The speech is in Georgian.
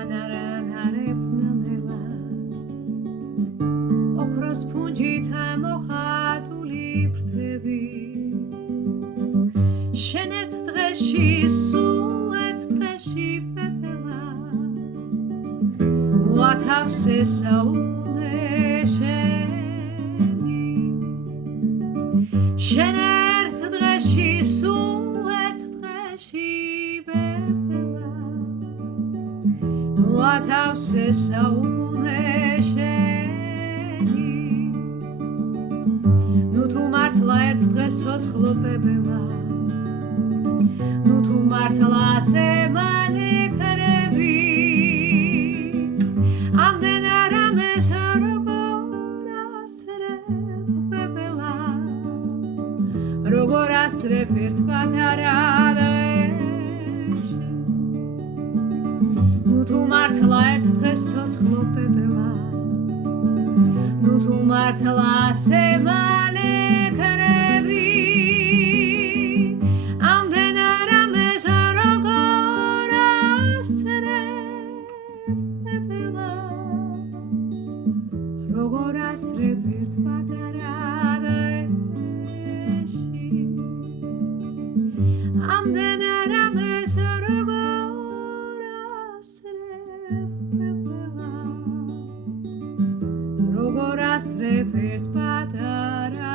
თან არანარებდნელა ოქროს ფუნჯით მოხატული ფრთები შენ ერთ დღეში სულ ერთ დღეში პეპელა მოათავსე საუკუნე შენი შენ ერთ დღეში სულ ერთ დღეში პეპელა მოათავსე საუკუნე შენი ნუ თუ მართლა ერთ დღეს ცოცხლო პეპელა ნუ თუ მართლა ასე მალე ქრები ამდენ არამეს როგორ ასრებ პეპელა როგორ ასრებ ერთ პატარა დღეში ნუ თუ მართლა ერთ დღეს ცოცხლო პეპელა ნუ თუ მართლა ასე მალე ქრები როგორ ასრებ ერთ პატარა დღეში ამდენ არამეს როგორ ასრებ პეპელა როგორ ასრებ ერთ პატარა